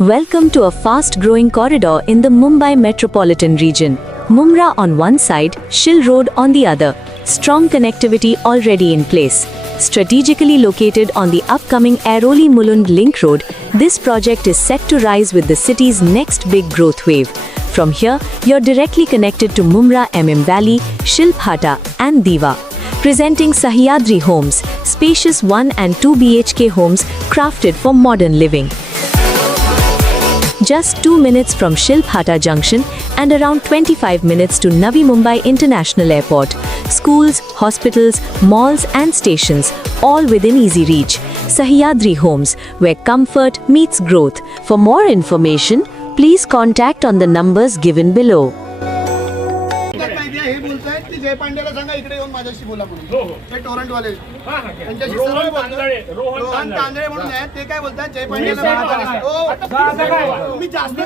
Welcome to a fast-growing corridor in the Mumbai metropolitan region. Mumra on one side, Shil Road on the other. Strong connectivity already in place. Strategically located on the upcoming Airoli-Mulund Link Road, this project is set to rise with the city's next big growth wave. From here, you're directly connected to Mumra MM Valley, Shilphata, and Diva. Presenting Sahyadri Homes, spacious 1 and 2 BHK homes crafted for modern living. Just 2 minutes from Shilphata Junction and around 25 minutes to Navi Mumbai International Airport. Schools, hospitals, malls and stations, all within easy reach. Sahyadri Homes, where comfort meets growth. For more information, please contact on the numbers given below. जय पांड्याला सांगा इकडे येऊन माझ्याशी बोला म्हणून ते टोरंटवाले त्यांच्याशी रोहन तांदळे म्हणून आहेत ते काय बोलतात जय पांड्याला तुम्ही जास्त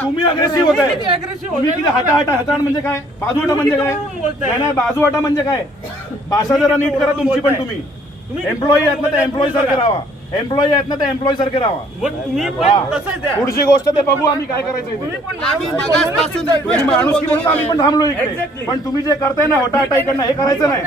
तुम्ही अग्रेसिव्ह होताय तुम्ही किती हाटाहाट म्हणजे काय बाजूवाटा म्हणजे काय नाही बाजूवाटा म्हणजे काय भाषा जरा नीट करा तुमची पण तुम्ही एम्प्लॉई आहेत ना तर एम्प्लॉई सारखे राहा एम्प्लॉई आहेत ना तर एम्प्लॉई सारखे राहा पुढची गोष्ट ते बघू आम्ही काय करायचं माणूस की म्हणून आम्ही पण थांबलो इकडे पण तुम्ही जे करताय ना हटाहटा इकडनं हे करायचं नाही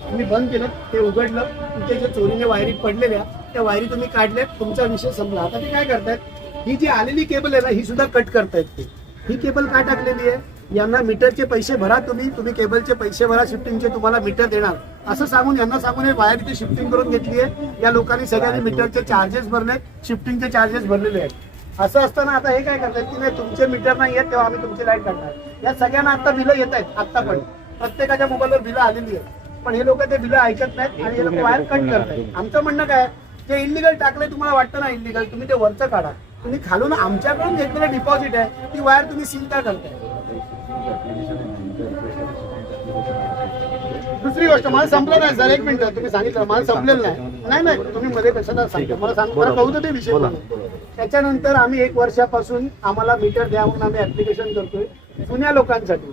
तुम्ही बंद केलं ते उघडलं तुमच्या ज्या चोरीने वायरी पडलेल्या त्या वायरी तुम्ही काढल्या तुमचा विषय संपला. आता ते काय करतायत ही जी आलेली केबल आहे ना ही सुद्धा कट करतायत ते ही केबल का टाकलेली आहे यांना मीटरचे पैसे भरा तुम्ही केबलचे पैसे भरा शिफ्टिंगचे तुम्हाला मीटर देणार असं सांगून यांना सांगून वायर इथे शिफ्टिंग करून घेतली आहे. या लोकांनी सगळ्यांनी मीटरचे चार्जेस भरले शिफ्टिंगचे चार्जेस भरलेले आहेत. असं असताना आता हे काय करतात की नाही तुमचे मीटर नाही आहेत तेव्हा आम्ही तुमची लाईट काढणार. या सगळ्यांना आता बिलं येत आहेत आता पण प्रत्येकाच्या मोबाईलवर बिलं आलेली आहेत पण हे लोक ते बिलं ऐकत नाहीत आणि हे लोक वायर कट करतायत. आमचं म्हणणं काय जे इलिगल टाकलंय तुम्हाला वाटतं ना इलिगल तुम्ही ते वरचं काढा. तुम्ही खालून आमच्याकडून घेतलेलं डिपॉझिट आहे ती वायर तुम्ही सील का करताय. दुसरी गोष्ट मला संपलं नाही सर एक मिनिट तुम्ही सांगितलं मला संपलेलं नाही नाही तुम्ही मध्ये कशाला सांगता मला सांग मला कळू ते विषय. त्याच्यानंतर आम्ही 1 वर्षापासून आम्हाला मीटर द्या म्हणून आम्ही ऍप्लिकेशन करतोय जुन्या लोकांसाठी.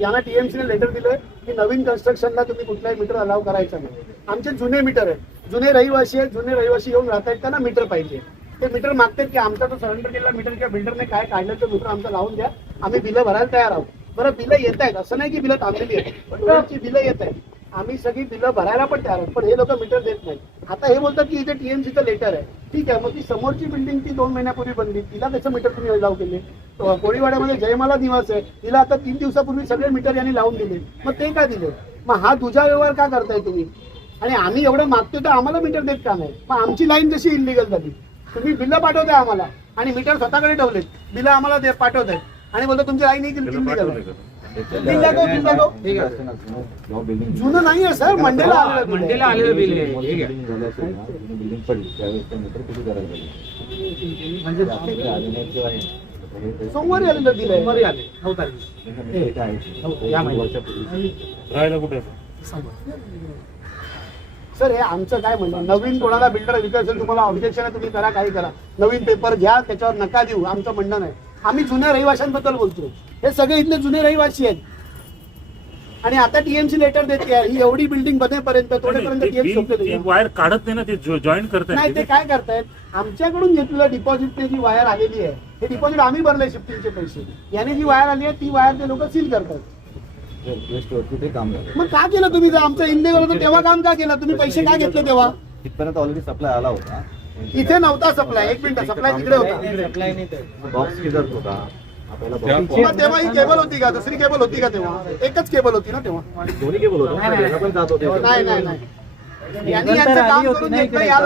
यांना टीएमसीने लेटर दिलंय की नवीन कन्स्ट्रक्शनला तुम्ही कुठलाही मीटर अलाव करायचा नाही. आमचे जुने मीटर आहेत जुने रहिवासी येऊन राहत आहेत त्यांना मीटर पाहिजे. ते मीटर मागतात की आमचा तो सरेंडर केलेला मीटर किंवा बिल्डरने काय काढलं तर मीटर आमचं लावून द्या आम्ही बिलं भरायला तयार आहोत. बरं बिलं येत आहेत असं नाही की बिलं थांबलेली आहेत पण आमची बिलं येत आहेत आम्ही सगळी बिलं भरायला पण तयार आहोत पण हे लोक मीटर देत नाही. आता हे बोलतात की इथे टीएमसीचं लेटर आहे ठीक आहे मग ती समोरची बिल्डिंग ती 2 महिन्यापूर्वी बनली तिला त्याचं मीटर तुम्ही अलाव केले. कोळीवाड्यामध्ये जयमाला निवास आहे तिला आता 3 दिवसापूर्वी सगळे मीटर यांनी लावून दिले मग ते का दिले. मग हा तुझा व्यवहार का करताय तुम्ही आणि आम्ही एवढं मागतो तर आम्हाला मीटर देत का नाही. मग आमची लाईन जशी इलिगल झाली तुम्ही बिलं पाठवताय आम्हाला आणि मीटर स्वतःकडे ठेवलेत बिलं आम्हाला पाठवताय आणि बोलतो तुमची लाईन इलिगल आहे. जुनं नाही आहे सर मंडेला आलेलं बिल आहे सोमवारी आलेलं बिल आहे. सर हे आमचं काय म्हणणं नवीन कोणाला बिल्डर विकत असेल तुम्हाला ऑब्जेक्शन आहे तुम्ही करा काही करा नवीन पेपर घ्या त्याच्यावर नका देऊ आमचं म्हणणं नाही. आम्ही जुन्या रहिवाशांबद्दल बोलतोय हे सगळे इथले जुने रहिवासी आहेत आणि आता टीएमसी लेटर देते ही एवढी बिल्डिंग बनेपर्यंत तोडेपर्यंत टीएमसी वायर काढत नाही ना ते जॉईन करतायत नाही ते काय करतायत आमच्याकडून घेतलेलं डिपॉझिटने जी वायर आलेली आहे हे डिपॉझिट आम्ही भरले शिफ्टिंगचे पैसे याने जी वायर आली आहे ती वायर ते लोक सील करतात. मग का केलं तुम्ही जर आमचं इलिगल होतं तेव्हा काम का केलं तुम्ही पैसे काय घेतले तेव्हा इथपर्यंत ऑलरेडी सप्लाय आला होता इथे नव्हता सप्लाय. 1 मिनिट सप्लाय तिकडे होता बॉक्स किधर होता तेव्हा ही केबल होती का दुसरी केबल होती का तेव्हा एकच केबल होती ना तेव्हा दोन्ही केबल होतं नाही नाही नाही यांनी यांचं काम करून घेतलं या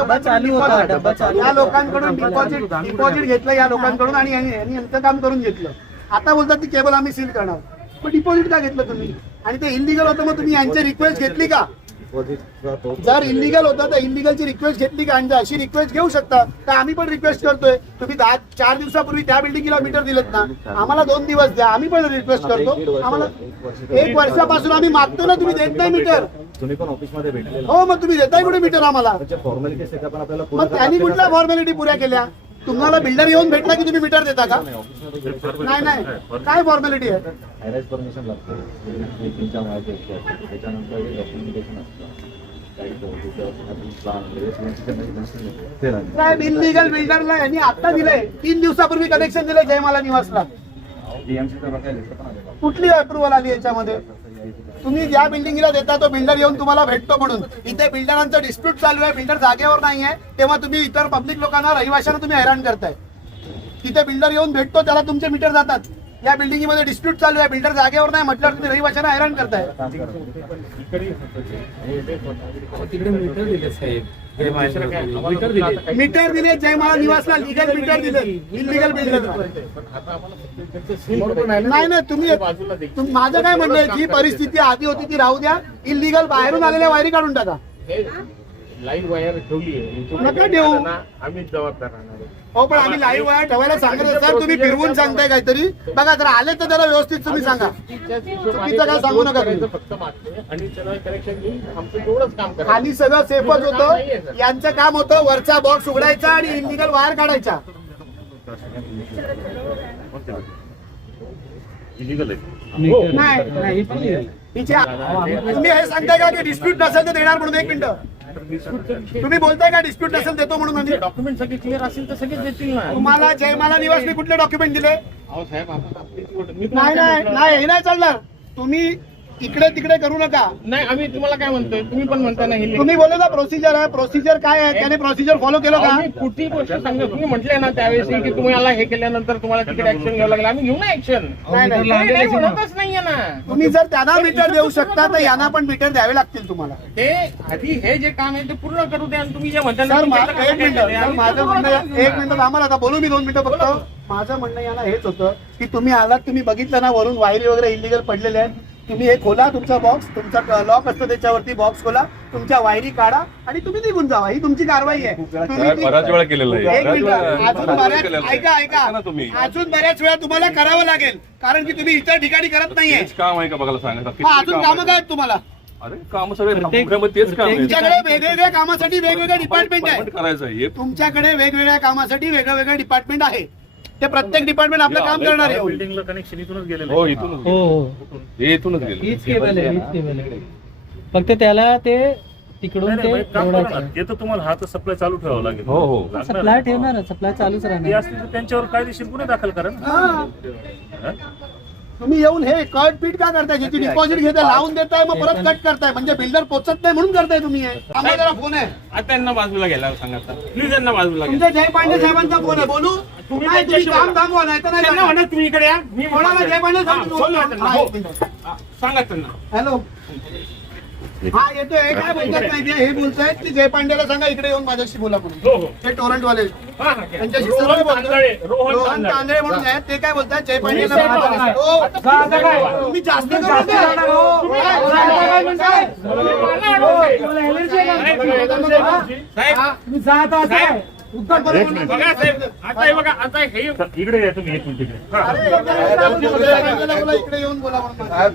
लोकांकडून डिपॉझिट घेतलं या लोकांकडून आणि यांनी यांचं काम करून घेतलं. आता बोलतात ती केबल आम्ही सील करणार. मग डिपॉझिट का घेतलं तुम्ही? आणि ते इलिगल होतं, मग तुम्ही यांची रिक्वेस्ट घेतली का? डिपॉझिटचा तो जर इलिगल होतं तर इलिगलची रिक्वेस्ट घेतली का? आणि जर अशी रिक्वेस्ट घेऊ शकता तर आम्ही पण रिक्वेस्ट करतोय. तुम्ही 4 दिवसापूर्वी त्या बिल्डिंगला मीटर दिलेत ना, आम्हाला 2 दिवस द्या, आम्ही पण रिक्वेस्ट करतो. आम्हाला 1 वर्षापासून आम्ही मागतो ना, तुम्ही देत नाही मीटर. तुम्ही पण ऑफिसमध्ये भेटले हो, मग तुम्ही देताय कुठे मीटर आम्हाला? फॉर्मॅलिटीज आहे का पण आपल्याला मग त्यांनी कुठल्या फॉर्मॅलिटी पुऱ्या केल्या? तुम्हाला बिल्डर येऊन भेटला की तुम्ही मीटर देता का? नाही नाही, काय फॉर्मॅलिटी आहे? हॅरेज परमिशन लागतं, तुमच्या माहिती त्याच्यानंतर डॉक्युमेंटेशन असतं, साहेब इलिगल बिल्डरला यांनी आता दिलंय, 3 दिवसापूर्वी कनेक्शन दिलंय जयमाला निवासला. कुठली अप्रुव्हल आली याच्यामध्ये? तुम्ही ज्या बिल्डिंगला देता तो बिल्डर येऊन तुम्हाला भेटतो म्हणून. इथे बिल्डरांचं डिस्प्यूट चालू आहे, बिल्डर जागेवर नाही आहे, तेव्हा तुम्ही इतर पब्लिक लोकांना, रहिवाशांना तुम्ही हैराण करताय. तिथे बिल्डर येऊन भेटतो, त्याला तुमचे मीटर जातात. या बिल्डिंगमध्ये डिस्प्यूट चालू आहे, बिल्डर जागेवर नाही म्हटल्यावर तुम्ही रहिवाशांना हैराण करताय. मीटर दिले जयमाला निवासला, लिगल मीटर दिले, इलिगल बिल्डर नाही ना. तुम्ही माझं काय म्हणणं आहे, जी परिस्थिती आधी होती ती राहू द्या, इलिगल बाहेरून आलेल्या वायरी काढून टाका. लाईव्ह वायर ठेवली नका ठेवू. आम्ही जबाबदार राहणार. हो, पण आम्ही लाईव्ह वायर ठेवायला सांगत सर, तुम्ही फिरवून सांगताय काहीतरी. बघा, जर आले तर त्याला व्यवस्थित तुम्ही सांगा. चुकीचं काय सांगू नका तुम्ही. फक्त मागते आणि त्याला कनेक्शन देऊन आमचं तेवढंच काम करा. खाली सगळं सेफच होतं. यांचं काम होतं वरचा बॉक्स उघडायचा आणि इलिगल वायर काढायचा. नाही, तुम्ही हे सांगताय का की डिस्प्यूट नसेल तर देणार म्हणून? 1 मिनिट, तुम्ही बोलताय का डिस्प्यूट नसेल देतो म्हणून? म्हणजे डॉक्युमेंट सगळे क्लिअर असेल तर सगळेच देतील ना. तुम्हाला जयमाला निवासने कुठले डॉक्युमेंट दिले? अहो साहेब, आपण नाही, हे नाही चालणार. तुम्ही इकडे तिकडे करू नका. नाही, आम्ही तुम्हाला काय म्हणतोय, तुम्ही पण म्हणताय ना हे तुम्ही बोलले ना प्रोसिजर आहे, प्रोसिजर काय आहे? त्याने प्रोसिजर फॉलो केलं का? आम्ही कुठली गोष्ट सांगतो, तुम्ही म्हटले ना त्यावेळेस की तुम्हाला हे केल्यानंतर तुम्हाला तिकडे ऍक्शन घ्यावं लागेल. आम्ही घेऊ ना ऍक्शन. नाही म्हणतच नाहीये ना. तुम्ही जर त्यांना मीटर देऊ शकता तर यांना पण मीटर द्यावे लागतील तुम्हाला. ते आधी हे जे काम आहे ते पूर्ण करू द्या. आणि तुम्ही जे म्हणता ना, सर, की त्याचं 1 काम मिनिट, आहे, सर, आम्ही माझं पूर्ण म्हणणं करू. 1 मिनिट आम्हाला, आता बोलू मी 2 मिनिटं फक्त. माझं म्हणणं यांना हेच होतं की तुम्ही आलात, तुम्ही बघितलं ना वरून वायरी वगैरे इलिगल पडलेले आहेत. तुम्ही हे खोला, तुमचा बॉक्स, तुमचा लॉक असतं त्याच्यावरती, बॉक्स खोला, तुमच्या वायरी काढा आणि तुम्ही निघून जावा. ही तुमची कारवाई आहे. तुम्ही बऱ्याच वेळा केलेलं आहे. 1 मिनिट, अजून बऱ्याच ऐका ना तुम्ही. अजून बऱ्याच वेळा तुम्हाला करावं लागेल, कारण की तुम्ही इतर ठिकाणी करत नाहीये. तेच काम आहे का बघायला सांगा. मग अजून कामं काय आहेत तुम्हाला? अरे काम सगळे तेच काम आहे. तुमच्याकडे वेगवेगळ्या कामासाठी वेगवेगळे डिपार्टमेंट आहे. करायचं आहे. तुमच्याकडे वेगवेगळ्या कामासाठी वेगवेगळे डिपार्टमेंट आहे. ते प्रत्येक डिपार्टमेंट आपलं काम करणार आहे. बिल्डिंगला कनेक्शन इथूनच गेलेलं हो, इथूनच गेलं. हीच केबल आहे. फक्त त्याला ते तिकडून ते जोडायचं. ते तर तुम्हाला हा तर सप्लाय चालू ठेवावा लागेल. हो, हो. सप्लाय ठेवणार, सप्लाय चालूच ते राहणार. असतील तर त्यांच्यावर कायदेशीर गुन्हे दाखल करा ना. हा. तुम्ही येऊन हे कट पीट का करताय? ज्याची डिपॉझिट घेताय लावून देताय, मग परत कट करताय. म्हणजे बिल्डर पोचत नाही म्हणून करताय तुम्ही हे. आम्हाला जरा फोन आहे. आता त्यांना बाजूला घ्यायला सांगा. प्लीज त्यांना बाजूला घ्या. तुमच्या जय पांडे साहेबांचा फोन आहे. बोलू तुम्ही काम थांबवा, नाही तर त्यांना नाही. म्हणा तुम्ही इकडे या. मी कोणाला जय पांडे साहेब सांगा त्यांना. हॅलो, हा येतोय. हे काय बोलतात नाही ते, हे बोलतायत की जय पांडेला सांगा इकडे येऊन माझ्याशी बोला म्हणून. हो, हो. हे टोरंटवाले हा, हा, घ्या. त्यांच्याशी रोहन सरळ बोलतो. तांदळे, रोहन रोहन तांदळे. तांदळे म्हणून आहेत. ते काय बोलतात जय पांडेला तुम्ही बोला. साहेब, हो. तुम्ही जास्त करू नका. साहेब, उत्तर बघा साहेब, आता हे बघा, आता हे इकडे या तुम्ही, एक मिनिट इकडे. इकडे येऊन बोला म्हणून. साहेब,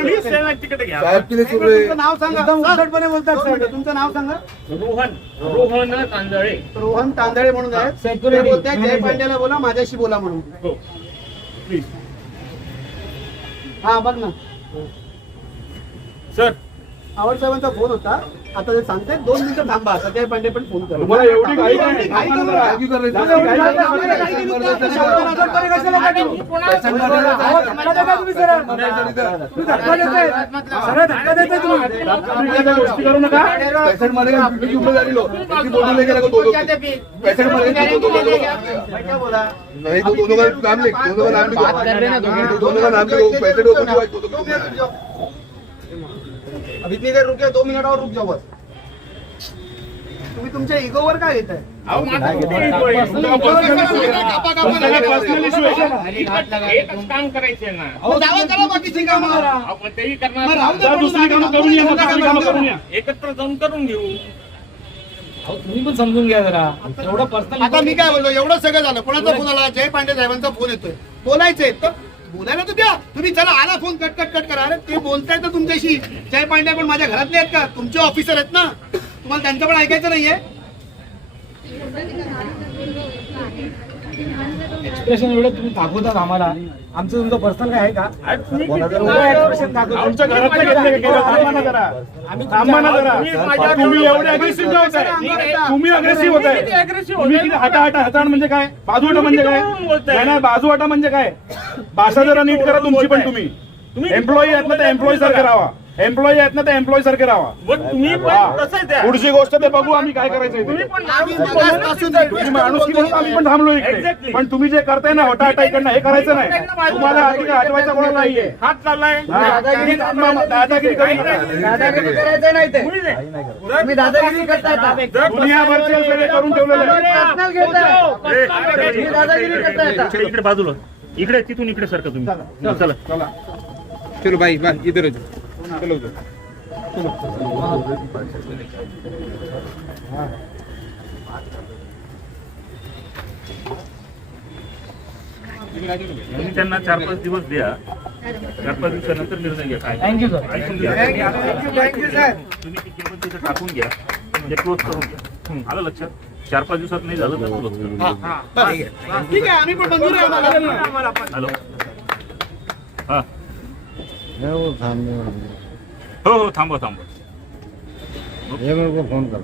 प्लीज त्यांना तिकडे घ्या. तुमचं नाव सांगा. तुमचं नाव सांगा. रोहन तांदळे. रोहन तांदळे म्हणून आहेत. ते बोलताय जय पांड्याला बोला, माझ्याशी बोला म्हणून. हो, प्लीज. हा, बघ ना. सर, आवड साहेबांचा फोन होता. आता ते सांगताय 2 मिनिटं थांबा. सजय पांडे पण फोन करा. तुम्हाला एवढी घाई काय? एवढी घाई करू नका. आम्ही आम्हाला घाई केली होती. आता 100,000 रुपये कशाला काढू? मी कोणाला गोष्टी करू नका. पेशंट मध्ये आपली जिम्मेदारी लो. किती बोलू लेके लगो दो पेशंट मध्ये काय बोला? नहीं तो दोनों का नाम लिख. दोनों का नाम लिखो. दोनों का नाम लिखो. पेशंट को दो. अब इतनी देर रुके, 2 मिनट और रुक जाओ बस. तुम्ही तुमच्या इगोवर काय घेताय अहो, माझा कुठे ego आहे? पर्सनल इश्यू आहे. एकच काम करायचंय ना. मग जावं करा बाकीची कामं. अहो, मग तेही करणार. मग राहू दे. जा दुसरी कामं करून या, दुसरी कामं करून या. एकत्र जाऊन करून घेऊ. अहो, तुम्ही पण समजून घ्या जरा एवढं पर्सनल. आता मी काय बोललो एवढं सगळं झालं कोणाचा फोन आला जय पांडे साहेबांचा फोन येतोय बोलायचंय तर बोलायला तर द्या तुम्ही चला आला फोन कट करा अरे ते बोलताय तर तुमच्याशी जय पांडे पण माझ्या घरातले आहेत का तुमचे ऑफिसर आहेत ना तुम्हाला त्यांचं पण ऐकायचं नाहीये एक्सप्रेशन एवढं तुम्ही दाखवतात आम्हाला आमचं तुमचं पर्सनल काय आहे का एक्सप्रेशन दाखवतो आमच्या घरातलं घेतलं केलं. थांबा ना जरा. थांबा ना जरा. तुम्ही एवढे अग्रेसिव्ह होत आहे. तुम्ही अग्रेसिव्ह होत आहे. तुम्ही किती हाताहाटा म्हणजे काय बाजूवाटा म्हणजे काय नाही बाजूवाटा म्हणजे काय भाषा जरा नीट करा तुमची पण तुम्ही एम्प्लॉई आहेत ना ते एम्प्लॉई सारखे राहा एम्प्लॉई आहेत ना ते एम्प्लॉई सारखे राहा तुम्ही पण तसंच द्या. पुढची गोष्ट ते बघू आम्ही काय करायचं तुम्ही पण तुम्ही माणूस की म्हणून आम्ही पण थांबलो इकडे पण तुम्ही जे करताय ना हटाहटा इकडनं हे करायचं नाही तुम्हाला अधिकार हटवायचा कोणाला नाहीये हात चाललाय. दादागिरी करायचं नाही ते तुम्ही दादागिरी करताय दुनियाभरचे सगळे करून ठेवलेले आहे. इकडे बाजूला इकडे तिथून इकडे सारखं तुम्ही चला चलो भाई इधर चलो तुम्ही त्यांना 4-5 दिवस द्या 4-5 दिवसानंतर निर्णय घ्या काय थँक्यू सर. ऐकून घ्या तुम्ही ती केबल तिथे टाकून घ्या म्हणजे क्लोज करून घ्या आलं लक्षात 4-5 दिवसात नाही झालं तर क्लोज करा ठीक आहे आम्ही पण मंजूर आहे आम्हाला हॅलो हा हो थांबा फोन कर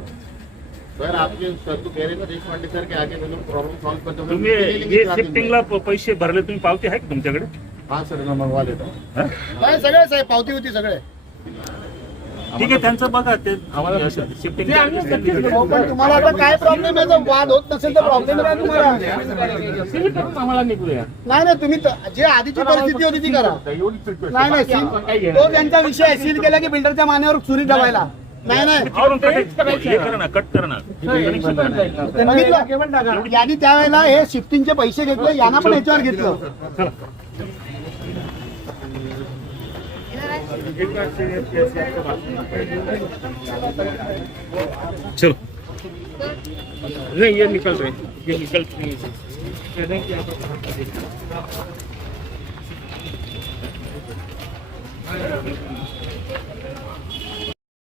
सर आपके सर तो कह रहे थे देशपांडे सर के आगे बोलो प्रॉब्लम सॉल्व कर दो तुम्ही हे शिफ्टिंगला पैसे भरले तुम्ही पावती आहे का तुमच्याकडे हाँ सर मैं मंगवा लेता हूँ नाही सगळे साहेब पावती होती सगळे ठीक आहे त्यांचं बघा ते आम्हाला शिफ्टिंग हो, पण तुम्हाला आता काय प्रॉब्लेम आहे जर वाद होत नसेल तर प्रॉब्लेम काय तुम्हाला आम्हाला निघूया. नाही तुम्ही जे आधीची परिस्थिती होती ती करा नाही seal- तो त्यांचा विषय आहे सील केला की बिल्डरच्या मानेवर सुरी ठेवायला नाही हे करा ना कट करा ना बघितलं यांनी त्यावेळेला हे शिफ्टिंगचे पैसे घेतले यांना पण याच्यावर घेतलं चलो नहीं ये निकल रहे ये निकल नहीं